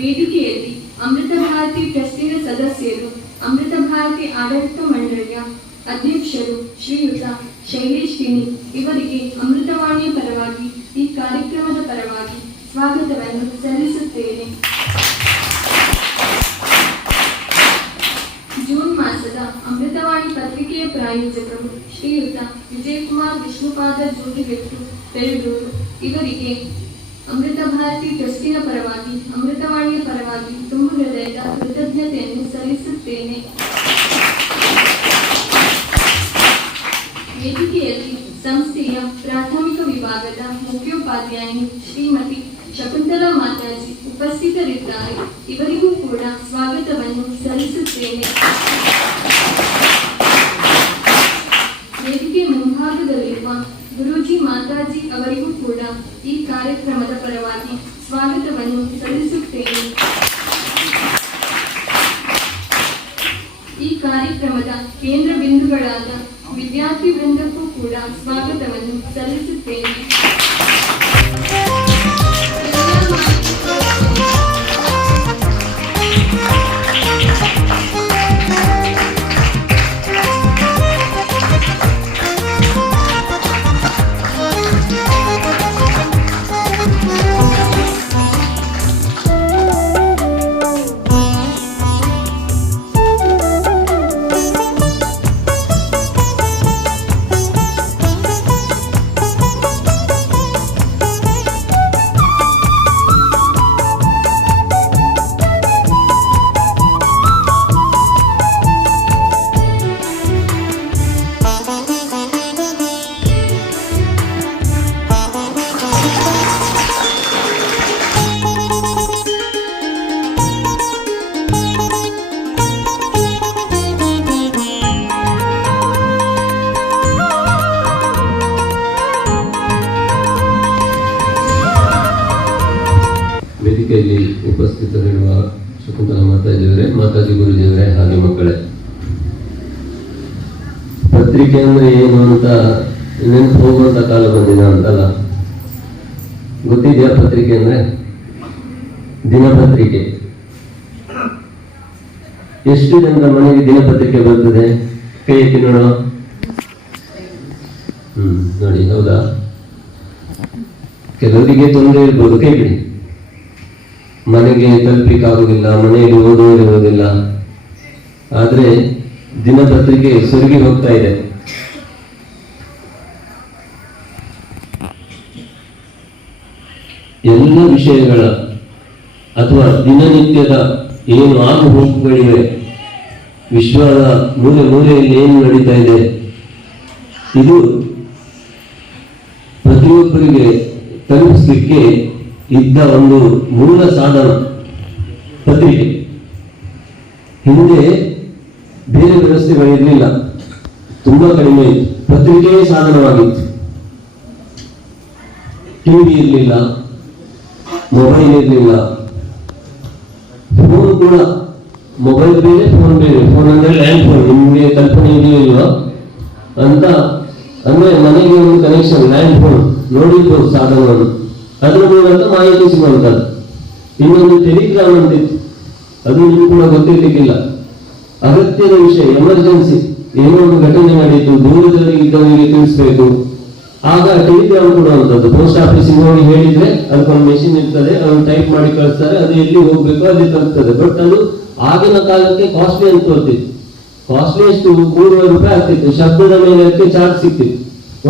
ವೇದಿಕೆಯಲ್ಲಿ ಅಮೃತ ಭಾರತಿ ಟ್ರಸ್ಟಿನ ಸದಸ್ಯರು, ಅಮೃತ ಭಾರತಿ ಆಡಳಿತ ಮಂಡಳಿಯ ಅಧ್ಯಕ್ಷರು ಶ್ರೀಯುತ ಶೈಲೇಶ್ ಕಿಣಿ ಇವರಿಗೆ ಅಮೃತವಾಣಿಯ ಪರವಾಗಿ ಈ ಕಾರ್ಯಕ್ರಮದ ಪರವಾಗಿ ಸ್ವಾಗತವನ್ನು ಸಲ್ಲಿಸುತ್ತೇನೆ. ಜೂನ್ ಮಾಸದ ಅಮೃತವಾಣಿ ಪತ್ರಿಕೆಯ ಪ್ರಾಯೋಜಕರು ಶ್ರೀಯುತ ವಿಜಯಕುಮಾರ್ ವಿಷ್ಣುಪಾದ ಜೋಗಿಬೆಟ್ಟು ಬೆಳ್ಳೂರು ಇವರಿಗೆ ಅಮೃತ ಭಾರತಿ ಟ್ರಸ್ಟಿನ ಪರವಾಗಿ, ಅಮೃತವಾಣಿಯ ಪರವಾಗಿ ತುಂಬ ಹೃದಯದ ಕೃತಜ್ಞತೆಯನ್ನು ಸಲ್ಲಿಸುತ್ತೇನೆ. ವೇದಿಕೆಯಲ್ಲಿ ಸಂಸ್ಥೆಯ ಪ್ರಾಥಮಿಕ ವಿಭಾಗದ ಮುಖ್ಯೋಪಾಧ್ಯಾಯಿನಿ ಶ್ರೀಮತಿ ಶಕುಂತಲಾ ಮಾತಾಜಿ ಉಪಸ್ಥಿತರಿದ್ದಾರೆ. ಇವರಿಗೂ ಕೂಡ ಸ್ವಾಗತವನ್ನು ಸಲ್ಲಿಸುತ್ತೇನೆ. ಈ ಕಾರ್ಯಕ್ರಮದ ಪರವಾಗಿ ಸ್ವಾಗತವನ್ನು ಸಲ್ಲಿಸುತ್ತೇನೆ. ಈ ಕಾರ್ಯಕ್ರಮದ ಕೇಂದ್ರ ಬಿಂದುಗಳಾದ ವಿದ್ಯಾರ್ಥಿ ವೃಂದಕ್ಕೂ ಕೂಡ ಸ್ವಾಗತವನ್ನು ಸಲ್ಲಿಸುತ್ತೇನೆ. ವೇದಿಕೆಯಲ್ಲಿ ಉಪಸ್ಥಿತರಿರುವ ಶಕುಂತಲ ಮಾತಾಜಿಯವರೇ, ಮಾತಾಜಿ ಗುರುಜಿಯವರೇ, ಹಾಗೆ ಮಕ್ಕಳೇ. ಪತ್ರಿಕೆ ಅಂದ್ರೆ ಏನು ಅಂತ ನೆನಪು ಹೋಗುವಂತ ಕಾಲ ಬಂದಿದೆ ಅಂತಲ್ಲ? ಗೊತ್ತಿದೆಯಾ ಪತ್ರಿಕೆ ಅಂದ್ರೆ? ದಿನಪತ್ರಿಕೆ. ಎಷ್ಟು ಜನರ ಮನೆಗೆ ದಿನಪತ್ರಿಕೆ ಬರ್ತದೆ? ಕೈ ಎತ್ತಿ ಹ್ಮ್, ನೋಡಿ, ಹೌದಾ? ಕೆಲವರಿಗೆ ತೊಂದರೆ ಇರ್ಬೋದು ಕೈ ಬಿಡಿ ಮನೆಗೆ ತಲುಪಿಕಾಗುವುದಿಲ್ಲ ಮನೆಯಲ್ಲಿ ಇರುವುದಿಲ್ಲ ಆದ್ರೆ ದಿನಪತ್ರಿಕೆ ಸುರುಗಿ ಹೋಗ್ತಾ ಇದೆ. ಎಲ್ಲ ವಿಷಯಗಳ ಅಥವಾ ದಿನನಿತ್ಯದ ಏನು ಆಗು ಹೋಗುಗಳಿವೆ ವಿಶ್ವದ ಮೂಲೆ ಮೂಲೆಯಲ್ಲಿ ಏನು ನಡೀತಾ ಇದೆ, ಇದು ಪ್ರತಿಯೊಬ್ಬರಿಗೆ ತಲುಪಿಸಲಿಕ್ಕೆ ಇದ್ದ ಒಂದು ಮೂಲ ಸಾಧನ ಪತ್ರಿಕೆ ಹಿಂದೆ ಬೇರೆ ವ್ಯವಸ್ಥೆಗಳಿರಲಿಲ್ಲ ತುಂಬಾ ಕಡಿಮೆ ಇತ್ತು. ಪತ್ರಿಕೆಯೇ ಸಾಧನವಾಗಿತ್ತು. ಟಿವಿ ಇರಲಿಲ್ಲ ಮೊಬೈಲ್ ಇರಲಿಲ್ಲ. ಫೋನ್ ಕೂಡ ಮೊಬೈಲ್ ಬೇರೆ ಫೋನ್ ಬೇರೆ. ಫೋನ್ ಅಂದ್ರೆ ಲ್ಯಾಂಡ್ ಫೋನ್ ನಿಮಗೆ ಕಲ್ಪನೆ ಇದೆಯೋ ಅಂತ ಅಂದ್ರೆ ಮನೆಗೆ ಒಂದು ಕನೆಕ್ಷನ್ ಲ್ಯಾಂಡ್ ಫೋನ್ ನೋಡಿರ್ಬೋದು ಸಾಧನವನ್ನು ಅದರ ಮೂಲಕ ಮಾಹಿತಿ ಸಿಗುವಂತದ್ದು ಇನ್ನೊಂದು ಟೆಲಿಗ್ರಾಮ್ ಅಂತಿತ್ತು. ಅದು ನಿಮ್ಗೆ ಕೂಡ ಗೊತ್ತಿರ್ಲಿಕ್ಕಿಲ್ಲ. ಅಗತ್ಯದ ವಿಷಯ, ಎಮರ್ಜೆನ್ಸಿ, ಏನೋ ಒಂದು ಘಟನೆ ನಡೀತು ದೂರದಲ್ಲಿ ಇದ್ದವರಿಗೆ ತಿಳಿಸ್ಬೇಕು. ಆಗ ಟೆಲಿಗ್ರಾಮ್ ಕೊಡುವಂಥದ್ದು. ಪೋಸ್ಟ್ ಆಫೀಸಿಗೆ ಹೋಗಿ ಹೇಳಿದ್ರೆ, ಅದಕ್ಕೊಂದು ಮೆಷಿನ್ ಇರ್ತದೆ, ಅದನ್ನು ಟೈಪ್ ಮಾಡಿ ಕಳಿಸ್ತಾರೆ, ಅದು ಎಲ್ಲಿ ಹೋಗ್ಬೇಕು ಅಲ್ಲಿ ತಲುಪ್ತದೆ. ಬಟ್ ಅದು ಆಗಿನ ಕಾಲಕ್ಕೆ ಕಾಸ್ಟ್ಲಿ ಅಂತ ತೋರ್ತಿತ್ತು ಕಾಸ್ಟ್ಲಿ ಎಷ್ಟು? ಮೂರುವರೆ ರೂಪಾಯಿ ಆಗ್ತಿತ್ತು. ಶಬ್ದದ ಮೇಲೆ ಅದಕ್ಕೆ ಚಾರ್ಜ್ ಸಿಕ್ತಿತ್ತು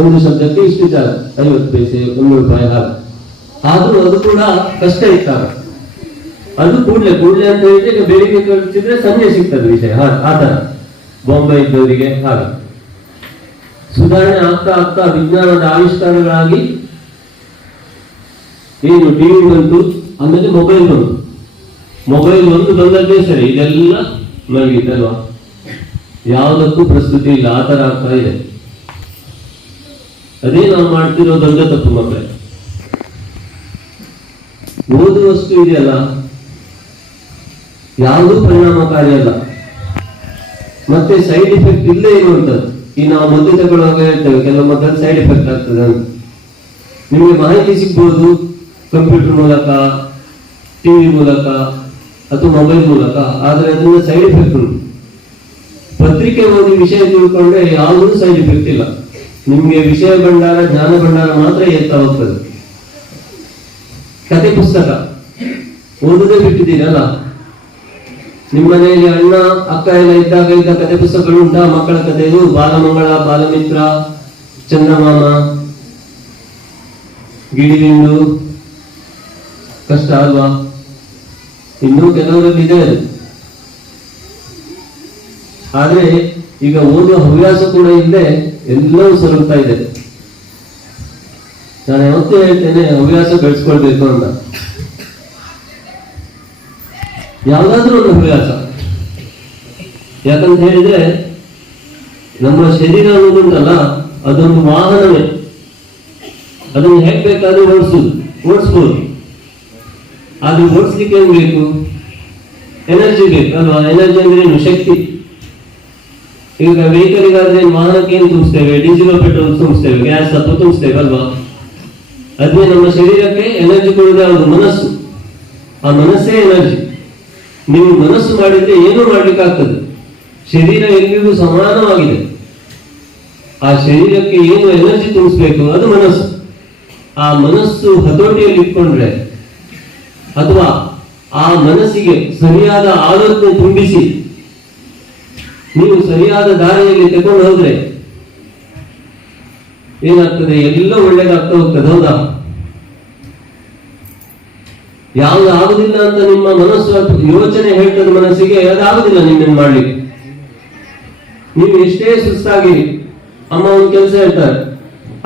ಒಂದು ಶಬ್ದಕ್ಕೆ ಇಷ್ಟು ಚಾರ್ಜ್ ಐವತ್ತು ಪೈಸೆ ಒಂದು ರೂಪಾಯಿ ಹಾಗೆ. ಆದ್ರೂ ಅದು ಕೂಡ ಕಷ್ಟ ಇತ್ತಾಗ ಅದು ಕೂಡಲೇ ಕೂಡಲೇ ಅಂತ ಹೇಳಿದ್ರೆ ಬೆಳಿಗ್ಗೆ ಕಳಿಸಿದ್ರೆ ಸಂಜೆ ಸಿಗ್ತದೆ ವಿಷಯ. ಆ ಥರ. ಬಾಂಬೆ ಇದ್ದವರಿಗೆ ಹಾಗೆ. ಸುಧಾರಣೆ ಆಗ್ತಾ ಆಗ್ತಾ ವಿಜ್ಞಾನದ ಆವಿಷ್ಕಾರಗಳಾಗಿ ಏನು ಟಿವಿ ಬಂತು, ಆಮೇಲೆ ಮೊಬೈಲ್ ಬಂತು. ಮೊಬೈಲ್ ಒಂದು ಬಂದದ್ದೇ ಸರಿ ಇದೆಲ್ಲ ಮಲಗಿದ್ದಲ್ವಾ? ಯಾವುದಕ್ಕೂ ಪ್ರಸ್ತುತಿ ಇಲ್ಲ. ಆ ಥರ ಆಗ್ತಾ ಇದೆ. ಅದೇ ನಾವು ಮಾಡ್ತಿರೋ ದೊಡ್ಡ ತಪ್ಪು ಮಕ್ಕಳೇ. ಓದುವಷ್ಟು ಇದೆಯಲ್ಲ? ಯಾವುದೂ ಪರಿಣಾಮಕಾರಿ ಅಲ್ಲ ಮತ್ತೆ ಸೈಡ್ ಎಫೆಕ್ಟ್ ಇಲ್ಲೇ ಇರುವಂತದ್ದು ಈ ನಾವು ಮದ್ದು ತಗೊಳ್ಳುವಾಗ ಹೇಳ್ತೇವೆ, ಕೆಲವು ಮದ್ದಲ್ಲಿ ಸೈಡ್ ಎಫೆಕ್ಟ್ ಆಗ್ತದೆ ಅಂತ. ನಿಮಗೆ ಮಾಹಿತಿ ಸಿಗ್ಬೋದು ಕಂಪ್ಯೂಟರ್ ಮೂಲಕ ಟಿವಿ ಮೂಲಕ ಅಥವಾ ಮೊಬೈಲ್ ಮೂಲಕ, ಆದರೆ ಅದನ್ನ ಸೈಡ್ ಎಫೆಕ್ಟ್ ಉಂಟು. ಪತ್ರಿಕೆ ಓದಿ ವಿಷಯ ತಿಳ್ಕೊಂಡ್ರೆ ಯಾವುದೂ ಸೈಡ್ ಎಫೆಕ್ಟ್ ಇಲ್ಲ. ನಿಮಗೆ ವಿಷಯ ಭಂಡಾರ, ಜ್ಞಾನ ಭಂಡಾರ ಮಾತ್ರ ಎತ್ತಾ ಹೋಗ್ತದೆ. ಕತೆ ಪುಸ್ತಕ. ಓದುದೇ ಬಿಟ್ಟಿದ್ದೀರಲ್ಲ ನಿಮ್ಮ ಮನೆಯಲ್ಲಿ ಅಣ್ಣ, ಅಕ್ಕ ಎಲ್ಲ ಇದ್ದಾಗ ಇದ್ದ ಕತೆ ಪುಸ್ತಕಗಳು ಉಂಟಾ? ಮಕ್ಕಳ ಕಥೆಗಳು ಬಾಲಮಂಗಳ, ಬಾಲಮಿತ್ರ ಚಂದ್ರಮಾಮ ಗಿಡಿಗಿಂಡು ಕಷ್ಟ ಅಲ್ವಾ? ಇನ್ನೂ ಕೆಲವರಲ್ಲಿ ಇದೆ. ಆದ್ರೆ ಈಗ ಓದುವ ಹವ್ಯಾಸ ಕೂಡ ಇಲ್ಲದೆ ಎಲ್ಲವೂ ಸೊರಗ್ತಾ ಇದೆ. ನಾನು ಯಾವತ್ತೂ ಹೇಳ್ತೇನೆ, ಹವ್ಯಾಸ ಬೆಳೆಸ್ಕೊಳ್ಬೇಕು ಅಂತ. ಯಾವುದಾದ್ರೂ ಒಂದು ಹವ್ಯಾಸ. ಯಾಕಂತ ಹೇಳಿದ್ರೆ, ನಮ್ಮ ಶರೀರ ಅನ್ನೋದುಂಟಲ್ಲ ಅದೊಂದು ವಾಹನವೇ. ಅದನ್ನು ಹೇಗೆ ಬೇಕಾದ್ರೂ ಓಡಿಸುದು, ಓಡಿಸ್ಬೋದು. ಅದು ಓಡಿಸ್ಲಿಕ್ಕೆ ಏನ್ ಬೇಕು? ಎನರ್ಜಿ ಬೇಕು, ಅಲ್ವಾ? ಎನರ್ಜಿ ಅಂದ್ರೆ ಏನು? ಶಕ್ತಿ. ಈಗ ವೆಹಿಕಲ್ಗಾದ್ರೆ ವಾಹನಕ್ಕೆ ಏನು ತುಂಬಿಸ್ತೇವೆ ಡೀಸೆಲ್ ಪೆಟ್ರೋಲ್ ತುಂಬಿಸ್ತೇವೆ ಗ್ಯಾಸ್ ಅಥವಾ ತುಂಬಿಸ್ತೇವೆ ಅಲ್ವಾ? ಅದೇ ನಮ್ಮ ಶರೀರಕ್ಕೆ ಎನರ್ಜಿ ಕೊಡುವ ಒಂದು ಮನಸ್ಸು. ಆ ಮನಸ್ಸೇ ಎನರ್ಜಿ ನೀವು ಮನಸ್ಸು ಮಾಡಿದ್ರೆ ಏನೂ ಮಾಡ್ಲಿಕ್ಕೆ ಆಗ್ತದೆ ಶರೀರ ಎಲ್ಲಿಗೂ ಸಮಾನವಾಗಿದೆ. ಆ ಶರೀರಕ್ಕೆ ಏನು ಎನರ್ಜಿ ತುಂಬಿಸ್ಬೇಕು ಅದು ಮನಸ್ಸು. ಆ ಮನಸ್ಸು ಹತೋಟಿಯಲ್ಲಿ ಇಟ್ಕೊಂಡ್ರೆ ಅಥವಾ ಆ ಮನಸ್ಸಿಗೆ ಸರಿಯಾದ ಆಲೋಚನೆ ತುಂಬಿಸಿ ನೀವು ಸರಿಯಾದ ದಾರಿಯಲ್ಲಿ ತಗೊಂಡು ಹೋದ್ರೆ ಏನಾಗ್ತದೆ? ಎಲ್ಲ ಒಳ್ಳೇದಾಗ್ತಾ ಹೋಗ್ತದೆ, ಹೌದಾ? ಯಾವ್ದು ಆಗುದಿಲ್ಲ ಅಂತ ನಿಮ್ಮ ಮನಸ್ಸು ಯೋಚನೆ ಹೇಳ್ತದೆ ಮನಸ್ಸಿಗೆ ಅದಾಗುದಿಲ್ಲ ನಿಮ್ಮನ್ನು ಮಾಡ್ಲಿಕ್ಕೆ. ನೀವು ಎಷ್ಟೇ ಸುಸ್ತಾಗಿ, ಅಮ್ಮ ಒಂದು ಕೆಲಸ ಹೇಳ್ತಾರೆ.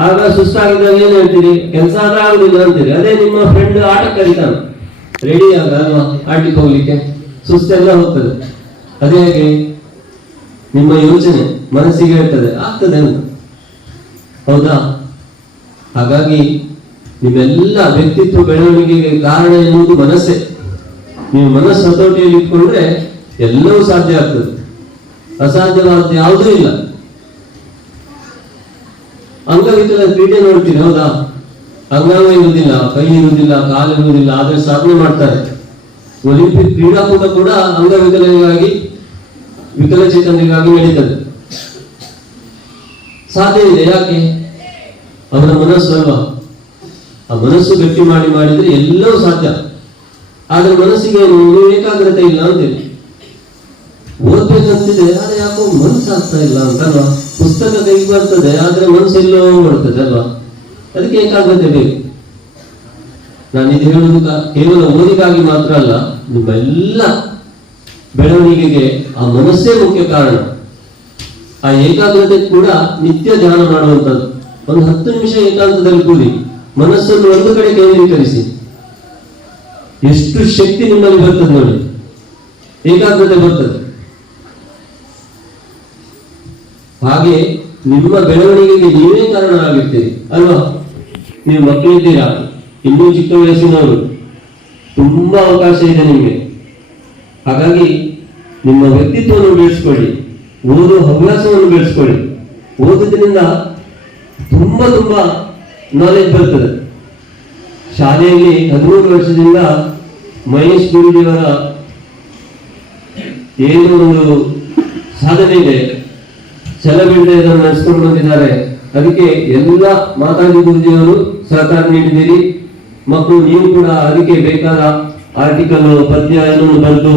ಆಗ ಸುಸ್ತಾಗಿದ್ದಾಗ ಏನ್ ಹೇಳ್ತೀರಿ? ಕೆಲಸ ಆದ್ರೆ ಆಗುದಿಲ್ಲ ಅಂತೀರಿ. ಅದೇ ನಿಮ್ಮ ಫ್ರೆಂಡ್ ಆಟ ಕರೀತಾನೆ ರೆಡಿ ಆಗ ಆಡ್ಲಿಕ್ಕೆ ಹೋಗ್ಲಿಕ್ಕೆ? ಸುಸ್ತೆಲ್ಲ ಹೋಗ್ತದೆ. ಅದೇ ನಿಮ್ಮ ಯೋಚನೆ ಮನಸ್ಸಿಗೆ ಹೇಳ್ತದೆ. ಆಗ್ತದೆ ಅಂತ. ಹೌದಾ? ಹಾಗಾಗಿ ನಿಮ್ಮೆಲ್ಲ ವ್ಯಕ್ತಿತ್ವ ಬೆಳವಣಿಗೆಗೆ ಕಾರಣ ಎನ್ನುವುದು ಮನಸ್ಸೇ. ನೀವು ಮನಸ್ಸು ಹತೋಟಿಯಲ್ಲಿ ಇಟ್ಕೊಂಡ್ರೆ ಎಲ್ಲವೂ ಸಾಧ್ಯ ಆಗ್ತದೆ. ಅಸಾಧ್ಯವಾದ ಯಾವುದೂ ಇಲ್ಲ. ಅಂಗವಿಕಲ ಕ್ರೀಡೆ ನೋಡ್ತೀನಿ, ಹೌದಾ? ಅಂಗಾಂಗ ಇರುವುದಿಲ್ಲ, ಕೈ ಇರುವುದಿಲ್ಲ, ಕಾಲು ಇರುವುದಿಲ್ಲ, ಆದರೆ ಸಾಧನೆ ಮಾಡ್ತಾರೆ. ಒಲಿಂಪಿಕ್ ಕ್ರೀಡಾಕೂಟ ಕೂಡ ಅಂಗವಿಕಲರಿಗಾಗಿ, ವಿಕಲಚೇತನರಿಗಾಗಿ ನಡೀತದೆ. ಸಾಧ್ಯ ಇದೆ ಯಾಕೆ? ಅವರ ಮನಸ್ಸು ಅಲ್ವಾ? ಆ ಮನಸ್ಸು ಗಟ್ಟಿ ಮಾಡಿ ಮಾಡಿದರೆ ಎಲ್ಲವೂ ಸಾಧ್ಯ. ಆದರೆ ಮನಸ್ಸಿಗೆ ಏಕಾಗ್ರತೆ ಇಲ್ಲ ಅಂತೇಳಿ ಓದ್ಬೇಕಂತಿದೆ, ಆದರೆ ಯಾಕೋ ಮನಸ್ಸು ಆಗ್ತಾ ಇಲ್ಲ ಅಂತಲ್ವಾ? ಪುಸ್ತಕ ಕೈಗೆ ಬರ್ತದೆ, ಆದರೆ ಮನಸ್ಸು ಎಲ್ಲೋ ಬರ್ತದೆ ಅಲ್ವಾ? ಅದಕ್ಕೆ ಏಕಾಗ್ರತೆ ಬೇಕು. ನಾನು ಇದು ಹೇಳುವುದು ಕೇವಲ ಓದಿಗಾಗಿ ಮಾತ್ರ ಅಲ್ಲ, ನಿಮ್ಮ ಎಲ್ಲ ಬೆಳವಣಿಗೆಗೆ ಆ ಮನಸ್ಸೇ ಮುಖ್ಯ ಕಾರಣ. ಆ ಏಕಾಗ್ರತೆ ಕೂಡ ನಿತ್ಯ ಧ್ಯಾನ ಮಾಡುವಂಥದ್ದು. ಒಂದು ಹತ್ತು ನಿಮಿಷ ಏಕಾಂತದಲ್ಲಿ ಕೂಡಿ ಮನಸ್ಸನ್ನು ಒಂದು ಕಡೆ ಕೇಂದ್ರೀಕರಿಸಿ. ಎಷ್ಟು ಶಕ್ತಿ ನಿಮ್ಮಲ್ಲಿ ಬರ್ತದೆ ನೋಡಿ. ಏಕಾಗ್ರತೆ ಬರ್ತದೆ. ಹಾಗೆ ನಿಮ್ಮ ಬೆಳವಣಿಗೆಗೆ ನೀವೇ ಕಾರಣರಾಗಿರ್ತೀರಿ. ಅಲ್ವಾ? ನೀವು ಮಕ್ಕಳಿದ್ದೀರಾ? ಇನ್ನೂ ಚಿಕ್ಕ ವಯಸ್ಸಿನವರು. ತುಂಬಾ ಅವಕಾಶ ಇದೆ ನಿಮಗೆ. ಹಾಗಾಗಿ ನಿಮ್ಮ ವ್ಯಕ್ತಿತ್ವವನ್ನು ಬೆಳೆಸ್ಕೊಳ್ಳಿ. ಓದುವ ಹವ್ಯಾಸವನ್ನು ಬೆಳೆಸ್ಕೊಳ್ಳಿ. ಓದೋದ್ರಿಂದ ತುಂಬ ತುಂಬ ನಾಲೆಜ್ ಬರ್ತದೆ. ಶಾಲೆಯಲ್ಲಿ ಹದಿಮೂರು ವರ್ಷದಿಂದ ಮಹೇಶ್ ಗುರುಜಿಯವರ ಏನು ಒಂದು ಸಾಧನೆ ಇದೆ. ಛಲಬಿಡದೆ ಅದನ್ನು ನಡೆಸ್ಕೊಂಡು ಬಂದಿದ್ದಾರೆ. ಅದಕ್ಕೆ ಎಲ್ಲ ಮಾತಾಜಿ ಗುರುಜಿಯವರು ಸಹಕಾರ ನೀಡಿದ್ದೀರಿ. ಮತ್ತು ನೀವು ಕೂಡ ಅದಕ್ಕೆ ಬೇಕಾದ ಆರ್ಟಿಕಲ್ ಪದ್ಯ ಏನನ್ನು ಬರೆದು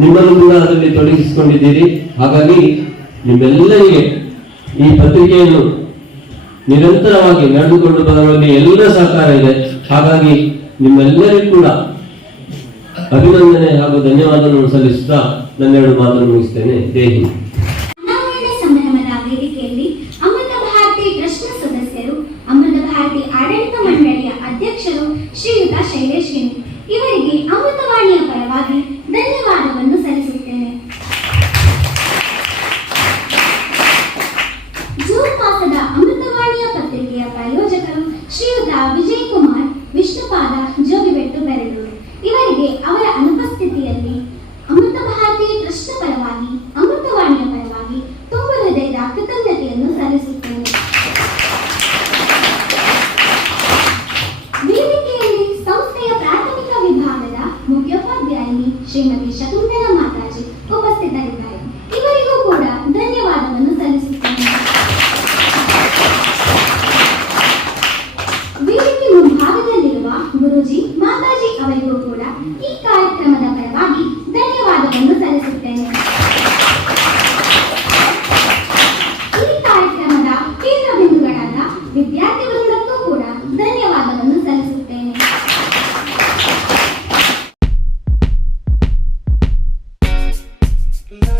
ನಿಮ್ಮನ್ನು ಕೂಡ ಅದರಲ್ಲಿ ತೊಡಗಿಸಿಕೊಂಡಿದ್ದೀರಿ. ಹಾಗಾಗಿ ನಿಮ್ಮೆಲ್ಲರಿಗೆ ಈ ಪತ್ರಿಕೆಯನ್ನು ನಿರಂತರವಾಗಿ ನಡೆದುಕೊಂಡು ಬರುವಲ್ಲಿ ಎಲ್ಲ ಸಹಕಾರ ಇದೆ. ಹಾಗಾಗಿ ನಿಮ್ಮೆಲ್ಲರಿಗೂ ಕೂಡ ಅಭಿನಂದನೆ ಹಾಗೂ ಧನ್ಯವಾದಗಳನ್ನು ಸಲ್ಲಿಸುತ್ತಾ ನನ್ನ ಎರಡು ಮಾತನ್ನು ಮುಗಿಸ್ತೇನೆ. ದೇಹಿ ವೇದಿಕೆಯಲ್ಲಿ ಅಮೃತ ಭಾರತಿ ಸದಸ್ಯರು, ಅಮೃತ ಭಾರತಿ ಆಡಳಿತ ಮಂಡಳಿಯ ಅಧ್ಯಕ್ಷರು ಶ್ರೀಯುತ ಶೈಲೇಶ್ ಇವರಿಗೆ ಅಮೃತವಾಣಿಯ ಪರವಾಗಿ love.